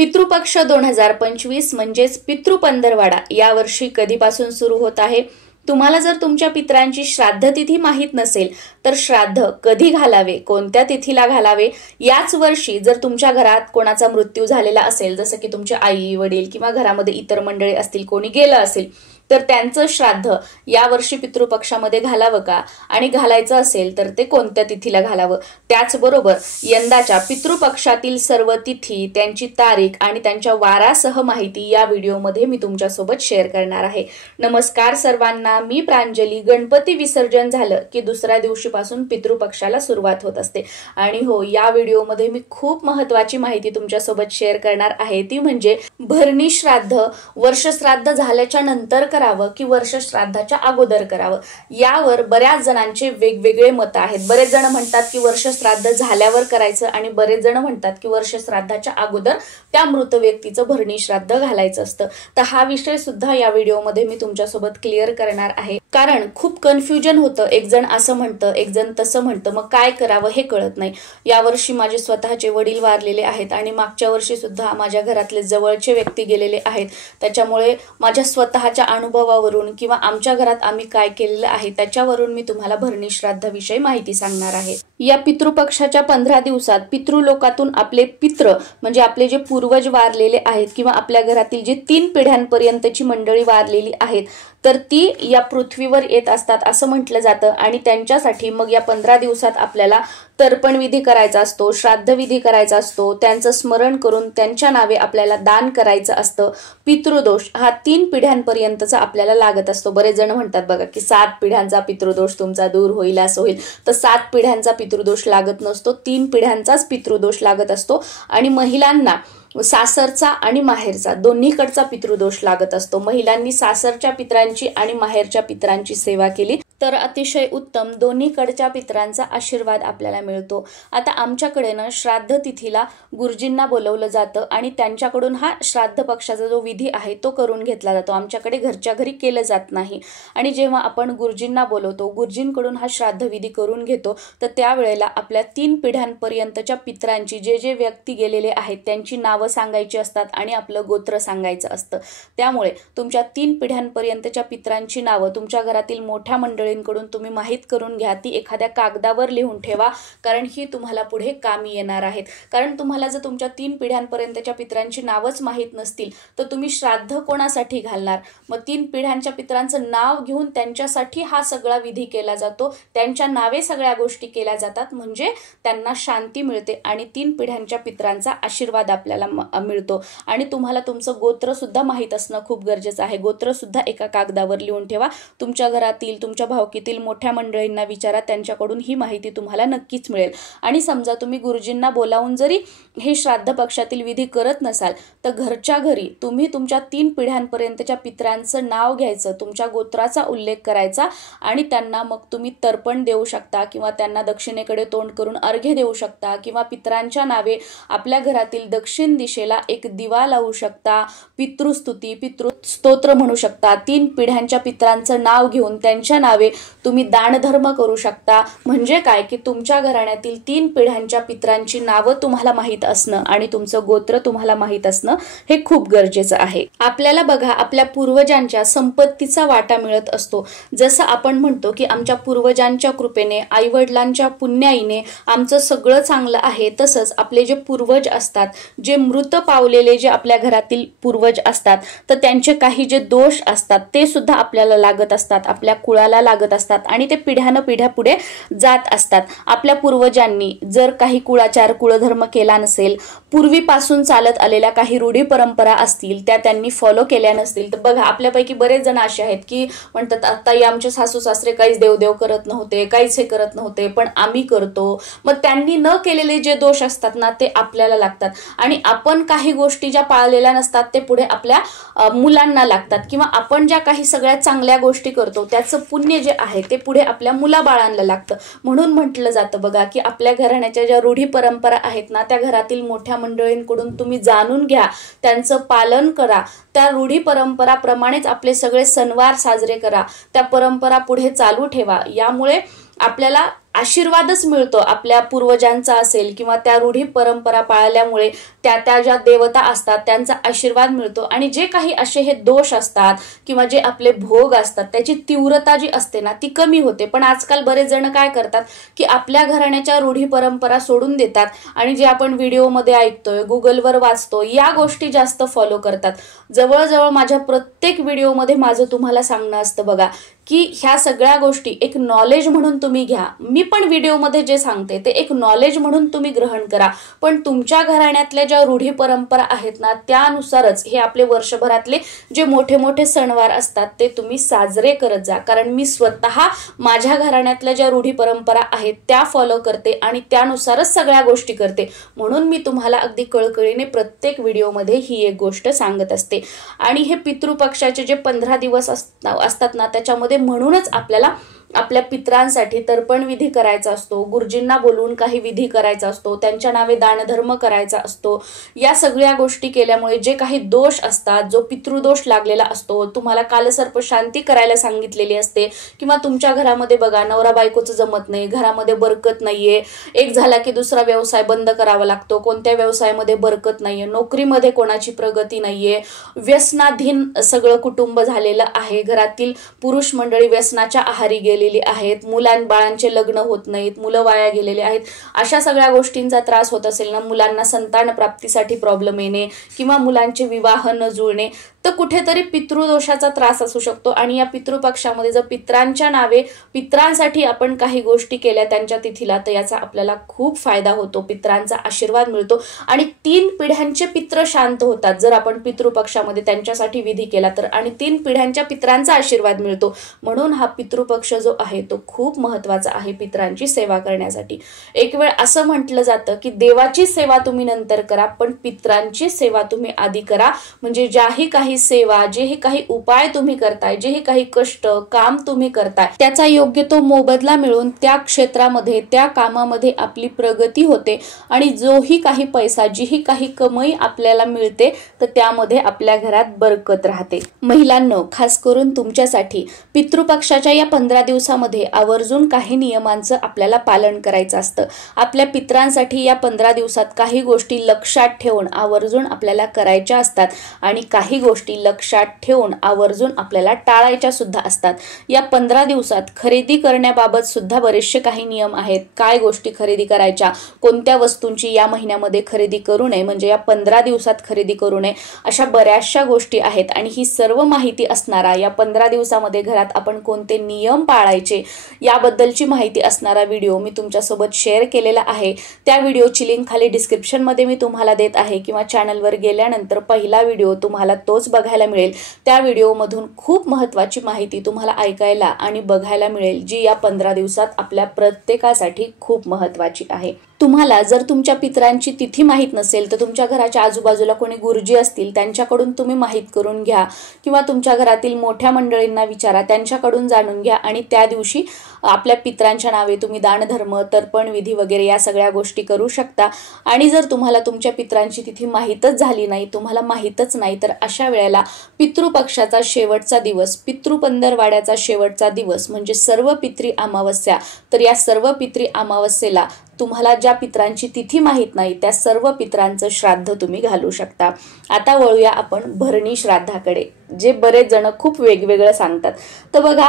पितृपक्ष 2025 म्हणजेच पितृपंधरवाडा यावर्षी कधीपासून सुरू होत आहे। तुम्हाला जर तुमच्या पितरांची श्राद्ध तिथी माहित नसेल तर श्राद्ध कधी घालावे, कोणत्या तिथीला घालावे, याच वर्षी जर तुमच्या घरात कोणाचा मृत्यू झालेला असेल, जसं की तुमचे आई वडील किंवा घरामध्ये इतर मंडळी असतील, कोणी गेलं असेल तर त्यांचं श्राद्ध या वर्षी पितृपक्षामध्ये घालावं का आणि घालायचं असेल तर ते कोणत्या तिथीला घालावं। त्याचबरोबर यंदाच्या पितृपक्षातील सर्व तिथी, त्यांची तारीख आणि त्यांच्या वारासह माहिती या व्हिडिओमध्ये मी तुमच्यासोबत शेअर करणार आहे। नमस्कार सर्वांना, मी प्रांजली। गणपती विसर्जन झालं की दुसऱ्या दिवशीपासून पितृपक्षाला सुरुवात होत असते आणि हो, या व्हिडिओमध्ये मी खूप महत्त्वाची माहिती तुमच्यासोबत शेअर करणार आहे, ती म्हणजे भरणी श्राद्ध वर्ष श्राद्ध झाल्याच्या नंतर करावं की वर्ष श्राद्धाच्या अगोदर करावं, यावर बऱ्याच जणांचे वेगवेगळे मत आहेत। बरेच जण म्हणतात की वर्ष श्राद्ध झाल्यावर करायचं आणि बरेच जण म्हणतात की वर्ष श्राद्धाच्या अगोदर त्या मृत व्यक्तीचं भरणी श्राद्ध घालायचं असतं। तर हा विषय सुद्धा या व्हिडिओमध्ये मी तुमच्यासोबत क्लिअर करणार आहे, कारण खूप कन्फ्युजन होतं। एक जण असं म्हणतं, एक जण तसं म्हणतं, मग काय करावं हे कळत नाही। यावर्षी माझे स्वतःचे वडील वारलेले आहेत आणि मागच्या वर्षी सुद्धा माझ्या घरातले जवळचे व्यक्ती गेलेले आहेत, त्याच्यामुळे माझ्या स्वतःच्या अनुभवावरून किंवा आमच्या घरात आम्ही काय केलेलं आहे त्याच्यावरून मी तुम्हाला भरणी श्राद्धाविषयी माहिती सांगणार आहे। या पितृपक्षाच्या 15 दिवसात पितृलोकातून आपले पित्र म्हणजे आपले जे पूर्वज वारलेले आहेत किंवा आपल्या घरातील जे 3 पिढ्यांपर्यंतची मंडळी वारलेली आहेत तर ती या पृथ्वीवर येत असतात असं म्हटलं जातं आणि त्यांच्यासाठी मग या 15 दिवसात आपल्याला तर्पण विधी करायचा असतो, श्राद्ध विधी करायचा असतो, त्यांचं स्मरण करून त्यांच्या नावे आपल्याला दान करायचं असतं। पितृदोष हा 3 पिढ्यांपर्यंतचा आपल्याला लागत असतो। बरेच जण म्हणतात बघा की 7 पिढ्यांचा पितृदोष तुमचा दूर होईल, असं होईल, तर 7 पिढ्यांचा पितृदोष लागत नसतो, 3 पिढ्यांचाच पितृदोष लागत असतो आणि महिलांना सासरचा आणि माहेरचा दोन्हीकडचा पितृदोष लागत असतो। महिलांनी सासरच्या पितरांची आणि माहेरच्या पितरांची सेवा केली तर अतिशय उत्तम, दोन्हीकडच्या पितरांचा आशीर्वाद आपल्याला मिळतो। आता आमच्याकडे ना श्राद्ध तिथीला गुरुजींना बोलवलं जातं आणि त्यांच्याकडून हा श्राद्ध पक्षाचा जो विधी आहे तो करून घेतला जातो। आमच्याकडे घरच्या घरी केलं जात नाही आणि जेव्हा आपण गुरुजींना बोलवतो, गुरुजींकडून हा श्राद्ध विधी करून घेतो, तर त्यावेळेला आपल्या 3 पिढ्यांपर्यंतच्या पितरांची जे जे व्यक्ती गेलेले आहेत त्यांची नावं सांगायची असतात आणि आपलं गोत्र सांगायचं असतं। त्यामुळे तुमच्या 3 पिढ्यांपर्यंतच्या पितरांची नावं तुमच्या घरातील मोठ्या मंडळींकडून तुम्ही माहीत करून घ्या, ती एखाद्या कागदावर लिहून ठेवा, कारण ही तुम्हाला पुढे कामी येणार आहेत। कारण तुम्हाला जर तुमच्या 3 पिढ्यांपर्यंतच्या पितरांची नावच माहीत नसतील तर तुम्ही श्राद्ध कोणासाठी घालणार? मग 3 पिढ्यांच्या पितरांचं नाव घेऊन त्यांच्यासाठी हा सगळा विधी केला जातो, त्यांच्या नावे सगळ्या गोष्टी केल्या जातात, म्हणजे त्यांना शांती मिळते आणि 3 पिढ्यांच्या पितरांचा आशीर्वाद आपल्याला मिळतो। आणि तुम्हाला तुमचं गोत्र सुद्धा माहीत असणं खूप गरजेचं आहे। गोत्र सुद्धा एका कागदावर लिहून ठेवा, तुमच्या घरातील, तुमच्या भावकीतील मोठ्या मंडळींना विचारा, त्यांच्याकडून ही माहिती तुम्हाला नक्कीच मिळेल। आणि समजा तुम्ही गुरुजींना बोलावून जरी हे श्राद्ध पक्षातील विधी करत नसाल तर घरच्या घरी तुम्ही तुमच्या 3 पिढ्यांपर्यंतच्या पितरांचं नाव घ्यायचं, तुमच्या गोत्राचा उल्लेख करायचा आणि त्यांना मग तुम्ही तर्पण देऊ शकता किंवा त्यांना दक्षिणेकडे तोंड करून अर्घ्य देऊ शकता किंवा पितरांच्या नावे आपल्या घरातील दक्षिण दिशेला एक दिवा लावू शकता, पितृस्तुती, पितृस्तोत्र म्हणू शकता, 3 पिढ्यांच्या पितरांचं नाव घेऊन त्यांच्या नावे तुम्ही दानधर्म करू शकता। म्हणजे काय की तुमच्या घराण्यातील 3 पिढ्यांच्या पितरांची नावं तुम्हाला माहीत असणं आणि तुमचं गोत्र तुम्हाला माहीत असणं हे खूप गरजेचं आहे। आपल्याला बघा, आपल्या पूर्वजांच्या संपत्तीचा वाटा मिळत असतो। जसं आपण म्हणतो की आमच्या पूर्वजांच्या कृपेने, आईवडिलांच्या पुण्याईने आमचं सगळं चांगलं आहे, तसंच आपले जे पूर्वज असतात, जे मृत पावलेले जे आपल्या घरातील पूर्वज असतात, तर त्यांचे काही जे दोष असतात ते सुद्धा आपल्याला लागत असतात, आपल्या कुळाला लागत असतात आणि ते पिढ्या पुढे जात असतात। आपल्या पूर्वजांनी जर काही कुळाचार, कुळधर्म केला नसेल, पूर्वीपासून चालत आलेल्या काही रूढी परंपरा असतील त्या त्यांनी फॉलो केल्या नसतील, तर बघा आपल्यापैकी बरेच जण असे आहेत की म्हणतात आता आमचे सासू सासरे काहीच देवदेव करत नव्हते, काहीच हे करत नव्हते, पण आम्ही करतो। मग त्यांनी न केलेले जे दोष असतात ना ते आपल्याला लागतात आणि आपण काही गोष्टी ज्या पाळलेल्या नसतात ते पुढे आपल्या मुलांना लागतात किंवा आपण ज्या काही सगळ्यात चांगल्या गोष्टी करतो त्याचं पुण्य जे आहे ते पुढे आपल्या मुलाबाळांना लागतं। म्हणून म्हटलं जातं बघा की आपल्या घराण्याच्या ज्या रूढी परंपरा आहेत ना त्या घरातील मोठ्या मंडळींकडून तुम्ही जाणून घ्या, त्यांचं पालन करा, त्या रूढी परंपराप्रमाणेच आपले सगळे सणवार साजरे करा, त्या परंपरा पुढे चालू ठेवा। यामुळे आपल्याला आशीर्वादच मिळतो आपल्या पूर्वजांचा असेल किंवा त्या रूढी परंपरा पाळल्यामुळे त्या ज्या देवता असतात त्यांचा आशीर्वाद मिळतो आणि जे काही असे हे दोष असतात किंवा जे आपले भोग असतात त्याची तीव्रता जी असते ना ती कमी होते. पण आजकाल बरेच जण काय करतात की आपल्या घराण्याच्या रूढी परंपरा सोडून देतात आणि जे आपण व्हिडिओमध्ये ऐकतोय, गुगलवर वाचतो, या गोष्टी जास्त फॉलो करतात. जवळजवळ माझ्या प्रत्येक व्हिडिओमध्ये माझं तुम्हाला सांगणं असतं बघा की ह्या सगळ्या गोष्टी एक नॉलेज म्हणून तुम्ही घ्या. मी पण व्हिडिओमध्ये जे सांगते ते एक नॉलेज म्हणून तुम्ही ग्रहण करा, पण तुमच्या घराण्यातल्या ज्या रूढी परंपरा आहेत ना त्यानुसारच हे आपले वर्षभरातले जे मोठे मोठे सणवार असतात ते तुम्ही साजरे करत जा. कारण मी स्वतः माझ्या घराण्यातल्या ज्या रूढी परंपरा आहेत त्या फॉलो करते आणि त्यानुसारच सगळ्या गोष्टी करते. म्हणून मी तुम्हाला अगदी कळकळीने प्रत्येक व्हिडिओमध्ये ही एक गोष्ट सांगत असते. आणि हे पितृपक्षाचे जे 15 दिवस असतात ना त्याच्यामध्ये म्हणूनच आपल्याला आपल्या पितरांसाठी तर्पण विधी करायचा असतो, गुरुजींना बोलवून काही विधी करायचा असतो, त्यांच्या नावे दानधर्म करायचा असतो. या सगळ्या गोष्टी केल्यामुळे जे काही दोष असतात, जो पितृदोष लागलेला असतो, तुम्हाला कालसर्प शांती करायला सांगितलेली असते किंवा तुमच्या घरामध्ये बघा नवरा बायकोचं जमत नाही, घरामध्ये बरकत नाहीये, एक झाला की दुसरा व्यवसाय बंद करावा लागतो, कोणत्या व्यवसायामध्ये बरकत नाहीये, नोकरीमध्ये कोणाची प्रगती नाहीये, व्यसनाधीन सगळं कुटुंब झालेलं आहे, घरातील पुरुष मंडळी व्यसनाच्या आहारी गेलेली आहेत, बाळांचे लग्न होत नाहीत, मुलं वाया गेलेले आहेत, अशा सगळ्या गोष्टींचा त्रास होत असेल ना, मुलांना संतान प्राप्तीसाठी प्रॉब्लेम येणे किंवा मुलांचे विवाह न जुळणे, तर कुठेतरी पितृदोषाचा त्रास असू शकतो. आणि या पितृपक्षामध्ये जर पितरांच्या नावे पितरांसाठी आपण काही गोष्टी केल्या त्यांच्या तिथीला तर याचा आपल्याला खूप फायदा होतो, पितरांचा आशीर्वाद मिळतो आणि 3 पिढ्यांचे पित्र शांत होतात जर आपण पितृपक्षामध्ये त्यांच्यासाठी विधी केला तर, आणि 3 पिढ्यांच्या पितरांचा आशीर्वाद मिळतो. म्हणून हा पितृपक्ष जो आहे तो खूप महत्वाचा आहे पितरांची सेवा करण्यासाठी. एक वेळ असं म्हटलं जातं की देवाची सेवा तुम्ही नंतर करा पण पितरांची सेवा तुम्ही आधी करा. म्हणजे ज्याही काही सेवा, जेही काही उपाय तुम्ही करताय, जेही काही कष्ट काम तुम्ही करताय त्याचा योग्य तो मोबदला मिळून त्या क्षेत्रामध्ये त्या कामामध्ये आपली प्रगती होते आणि जोही काही पैसा, जीही काही कमाई आपल्याला मिळते तर त्यामध्ये आपल्या घरात बरकत राहते. महिलांनो, खास करून तुमच्यासाठी पितृपक्षाच्या या 15 दिवसामध्ये आवर्जून काही नियमांचं आपल्याला पालन करायचं असतं. आपल्या पितरांसाठी या 15 दिवसात काही गोष्टी लक्षात ठेवून आवर्जून आपल्याला करायच्या असतात आणि काही गोष्टी लक्षात ठेवून आवर्जून आपल्याला टाळायच्या सुद्धा असतात. या 15 दिवसात खरेदी करण्याबाबत सुद्धा बरेचसे काही नियम आहेत. काय गोष्टी खरेदी करायच्या, कोणत्या वस्तूंची या महिन्यामध्ये खरेदी करू नये, म्हणजे या 15 दिवसात खरेदी करू नये, अशा बऱ्याचशा गोष्टी आहेत. आणि ही सर्व माहिती असणारा या 15 दिवसामध्ये घरात आपण कोणते नियम पाळायचे याबद्दलची माहिती असणारा व्हिडिओ मी तुमच्यासोबत शेअर केलेला आहे. त्या व्हिडिओची लिंक खाली डिस्क्रिप्शन मध्ये मी तुम्हाला देत आहे किंवा चॅनलवर गेल्यानंतर पहिला व्हिडिओ तुम्हाला तोच बघायला मिळेल. त्या व्हिडिओमधून खूप महत्त्वाची माहिती तुम्हाला ऐकायला आणि बघायला मिळेल जी या 15 दिवसात आपल्या प्रत्येकासाठी खूप महत्त्वाची आहे. तुम्हाला जर तुमच्या पितरांची तिथी माहीत नसेल तर तुमच्या घराच्या आजूबाजूला कोणी गुरुजी असतील त्यांच्याकडून तुम्ही माहीत करून घ्या किंवा तुमच्या घरातील मोठ्या मंडळींना विचारा, त्यांच्याकडून जाणून घ्या आणि त्या दिवशी आपल्या पितरांच्या नावे तुम्ही दानधर्म, तर्पण विधी वगैरे या सगळ्या गोष्टी करू शकता. आणि जर तुम्हाला तुमच्या पितरांची तिथी माहीतच झाली नाही, तुम्हाला माहीतच नाही, तर अशा वेळेला पितृपक्षाचा शेवटचा दिवस, पितृपंधरवाड्याचा शेवटचा दिवस म्हणजे सर्व पितरी अमावस्या, तर या सर्व पितरी अमावस्येला तुम्हाला ज्या पितरांची तिथी माहीत नाही त्या सर्व पितरांचं श्राद्ध तुम्ही घालू शकता. आता वळूया आपण भरणी श्राद्धाकडे, जे बरेच जण खूप वेगवेगळं सांगतात. तर बघा,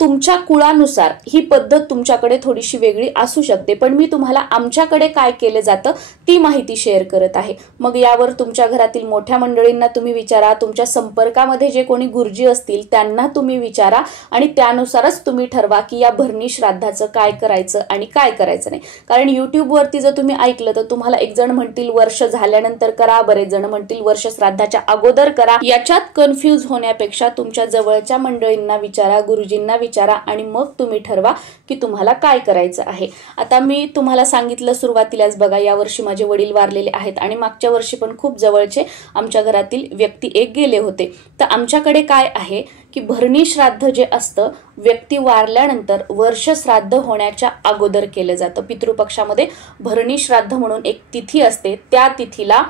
तुमच्या कुळानुसार ही पद्धत तुमच्याकडे थोडीशी वेगळी असू शकते, पण मी तुम्हाला आमच्याकडे काय केलं जातं ती माहिती शेअर करत आहे. मग यावर तुमच्या घरातील मोठ्या मंडळींना तुम्ही विचारा, तुमच्या संपर्कामध्ये जे कोणी गुरुजी असतील त्यांना तुम्ही विचारा आणि त्यानुसारच तुम्ही ठरवा की या भरणी श्राद्धाचं काय करायचं आणि काय करायचं नाही. कारण युट्यूबवरती जर तुम्ही ऐकलं तर तुम्हाला एक जण म्हणतील वर्ष झाल्यानंतर करा, बरेच जण म्हणतील वर्ष श्राद्धाच्या अगोदर करा. याच्यात कन्फ्यूज होण्यापेक्षा तुमच्या जवळच्या मंडळींना विचारा, गुरुजींना विचारा आणि मग तुम्ही ठरवा की तुम्हाला काय करायचं आहे. आता मी तुम्हाला सांगितलं सुरुवातीलाच, बघा यावर्षी माझे वडील वारलेले आहेत आणि मागच्या वर्षी पण खूप जवळचे आमच्या घरातील व्यक्ती एक गेले होते. तर आमच्याकडे काय आहे की भरणी श्राद्ध जे असतं व्यक्ती वारल्यानंतर वर्ष श्राद्ध होण्याच्या अगोदर केलं जातं. पितृपक्षामध्ये भरणी श्राद्ध म्हणून एक तिथी असते, त्या तिथीला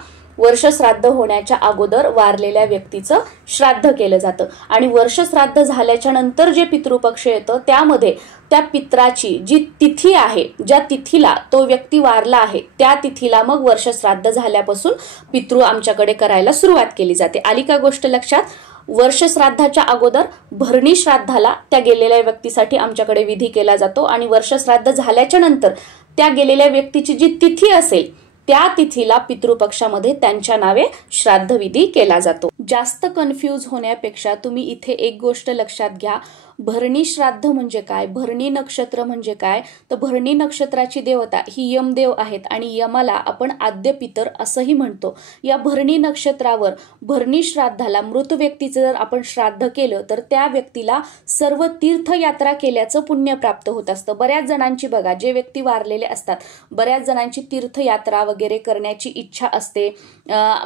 वर्ष श्राद्ध होण्याच्या अगोदर वारलेल्या व्यक्तीचं श्राद्ध केलं जातं आणि वर्ष श्राद्ध झाल्याच्या नंतर जे पितृपक्ष येतं त्यामध्ये त्या पित्राची जी तिथी आहे, ज्या तिथीला तो व्यक्ती वारला आहे त्या तिथीला मग वर्ष श्राद्ध झाल्यापासून पितृ आमच्याकडे करायला सुरुवात केली जाते। आली का गोष्ट लक्षात? वर्ष श्राद्धाच्या अगोदर भरणी श्राद्धाला त्या गेलेल्या व्यक्तीसाठी आमच्याकडे विधी केला जातो आणि वर्ष श्राद्ध झाल्याच्या नंतर त्या गेलेल्या व्यक्तीची जी तिथी असेल त्या तिथीला पितृपक्षामध्ये त्यांच्या नावे श्राद्ध विधी केला जातो। जास्त कन्फ्यूज होण्यापेक्षा तुम्ही इथे एक गोष्ट लक्षात घ्या, भरणी श्राद्ध म्हणजे काय, भरणी नक्षत्र म्हणजे काय, तर भरणी नक्षत्राची देवता ही यमदेव आहेत आणि यमाला आपण आद्य पितर असंही म्हणतो। या भरणी नक्षत्रावर भरणी श्राद्धाला मृत व्यक्तीचं जर आपण श्राद्ध केलं तर त्या व्यक्तीला सर्व तीर्थयात्रा केल्याचं पुण्य प्राप्त होत असतं। बऱ्याच जणांची बघा, जे व्यक्ती वारलेले असतात बऱ्याच जणांची तीर्थयात्रा वगैरे करण्याची इच्छा असते,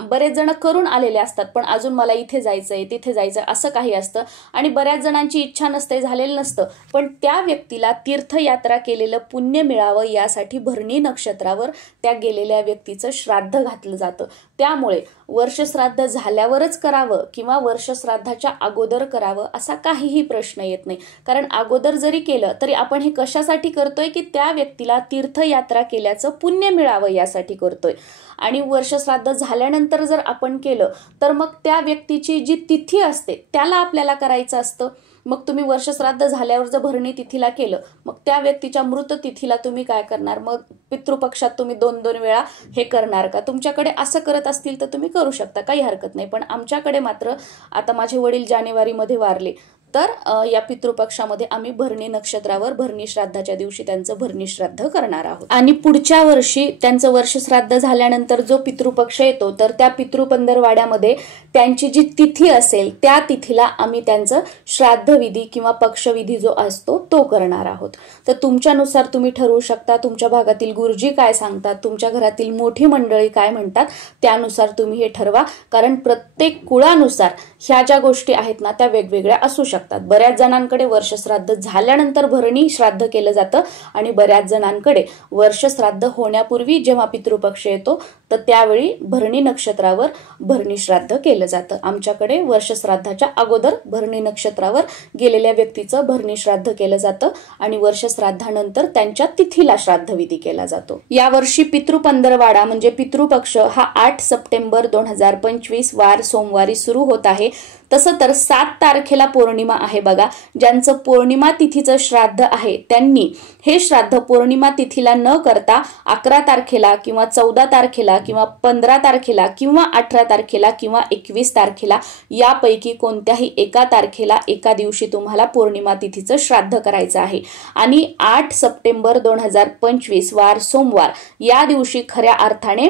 बरेच जण करून आलेले असतात पण अजून मला इथे जायचंय तिथे जायचं असं काही असतं आणि बऱ्याच जणांची इच्छा नसते, झालेलं नसतं, पण त्या व्यक्तीला तीर्थयात्रा केलेलं पुण्य मिळावं यासाठी भरणी नक्षत्रावर त्या गेलेल्या व्यक्तीचं श्राद्ध घातलं जातं। त्यामुळे वर्ष श्राद्ध झाल्यावरच करावं किंवा वर्ष श्राद्धाच्या अगोदर करावं असा काहीही प्रश्न येत नाही, कारण अगोदर जरी केलं तरी आपण हे कशासाठी करतोय की त्या व्यक्तीला तीर्थयात्रा केल्याचं पुण्य मिळावं यासाठी करतोय। आणि वर्ष श्राद्ध झाल्यानंतर जर आपण केलं तर मग त्या व्यक्तीची जी तिथी असते त्याला आपल्याला करायचं असतं। मग तुम्ही वर्ष श्राद्ध झाल्यावर जर भरणी तिथीला केलं मग त्या व्यक्तीच्या मृत तिथीला तुम्ही काय करणार? मग पितृपक्षात तुम्ही 2-2 वेळा हे करणार का? तुमच्याकडे असं करत असतील तर तुम्ही करू शकता, काही हरकत नाही, पण आमच्याकडे मात्र आता माझे वडील जानेवारीमध्ये वारले तर या पितृपक्षामध्ये आम्ही भरणी नक्षत्रावर भरणी श्राद्धाच्या दिवशी त्यांचं भरणी श्राद्ध करणार आहोत आणि पुढच्या वर्षी त्यांचं वर्ष श्राद्ध झाल्यानंतर जो पितृपक्ष येतो तर त्या पितृपंधरवाड्यामध्ये त्यांची जी तिथी असेल त्या तिथीला आम्ही त्यांचं श्राद्ध विधी किंवा पक्षविधी जो असतो तो करणार आहोत। तर तुमच्यानुसार तुम्ही ठरवू शकता, तुमच्या भागातील गुरुजी काय सांगतात, तुमच्या घरातील मोठी मंडळी काय म्हणतात त्यानुसार तुम्ही हे ठरवा, कारण प्रत्येक कुळानुसार ह्या ज्या गोष्टी आहेत ना त्या वेगवेगळ्या असू शकतात। बऱ्याच जणांकडे वर्ष श्राद्ध झाल्यानंतर भरणी श्राद्ध केलं जातं आणि बऱ्याच जणांकडे वर्ष श्राद्ध होण्यापूर्वी जेव्हा पितृपक्ष येतो तर त्यावेळी भरणी नक्षत्रावर भरणी श्राद्ध केलं जातं। आमच्याकडे वर्ष श्राद्धाच्या अगोदर भरणी नक्षत्रावर गेलेल्या व्यक्तीचं भरणी श्राद्ध केलं जातं आणि वर्ष श्राद्धानंतर त्यांच्या तिथीला श्राद्ध विधी केला जातो। यावर्षी पितृपंधरवाडा म्हणजे पितृपक्ष हा 8 सप्टेंबर 2025 वार सोमवारी सुरू होत आहे। तसं तर 7 तारखेला पौर्णिमा आहे बघा, ज्यांचं पौर्णिमा तिथीचं श्राद्ध आहे त्यांनी हे श्राद्ध पौर्णिमा तिथीला न करता 11 तारखेला किंवा 14 तारखेला किंवा 15 तारखेला किंवा 18 तारखेला किंवा 21 तारखेला यापैकी कोणत्याही एका तारखेला एका दिवशी तुम्हाला पौर्णिमा तिथीचं श्राद्ध करायचं आहे आणि 8 सप्टेंबर 2025 वार सोमवार या दिवशी खऱ्या अर्थाने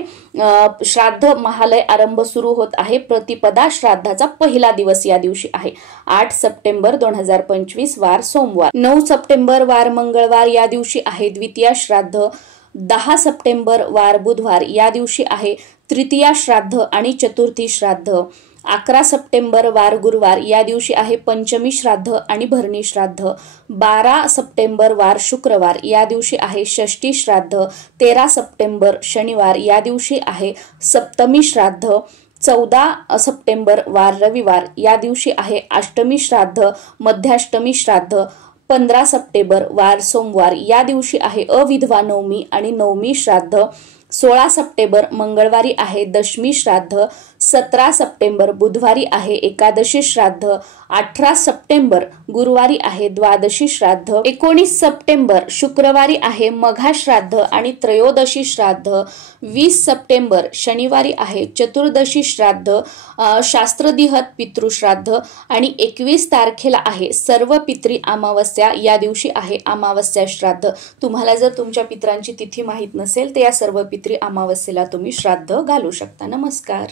श्राद्ध महालय आरंभ सुरू होत आहे। प्रतिपदा श्राद्धाचा पहिला दिवस या दिवशी आहे 8 सप्टेंबर 2025 वार सोमवार। 9 सप्टेंबर वार मंगळवार या दिवशी आहे द्वितीया श्राद्ध। 10 सप्टेंबर वार बुधवार या दिवशी आहे तृतीया श्राद्ध आणि चतुर्थी श्राद्ध। 11 सप्टेंबर वार गुरुवार या दिवशी आहे पंचमी श्राद्ध आणि भरणी श्राद्ध। 12 सप्टेंबर वार शुक्रवार या दिवशी आहे षष्ठी श्राद्ध। 13 सप्टेंबर शनिवार या दिवशी आहे सप्तमी श्राद्ध। 14 सप्टेंबर वार रविवार या दिवशी आहे अष्टमी श्राद्ध मध्याष्टमी श्राद्ध। 15 सप्टेंबर वार सोमवार या दिवशी आहे अविधवा नवमी आणि नवमी श्राद्ध। 16 सप्टेंबर मंगळवारी आहे दशमी श्राद्ध। 17 सप्टेंबर बुधवारी आहे एकादशी श्राद्ध। 18 सप्टेंबर गुरुवारी आहे द्वादशी श्राद्ध। 19 सप्टेंबर शुक्रवारी आहे मघा श्राद्ध आणि त्रयोदशी श्राद्ध। 20 सप्टेंबर शनिवारी आहे चतुर्दशी श्राद्ध शास्त्रदिहत पितृश्राद्ध आणि 21 तारखेला आहे सर्व पितरी अमावस्या या दिवशी आहे अमावस्या श्राद्ध। तुम्हाला जर तुमच्या पितरांची तिथी माहित नसेल तर या सर्व पितरी अमावस्येला तुम्ही श्राद्ध घालू शकता। नमस्कार।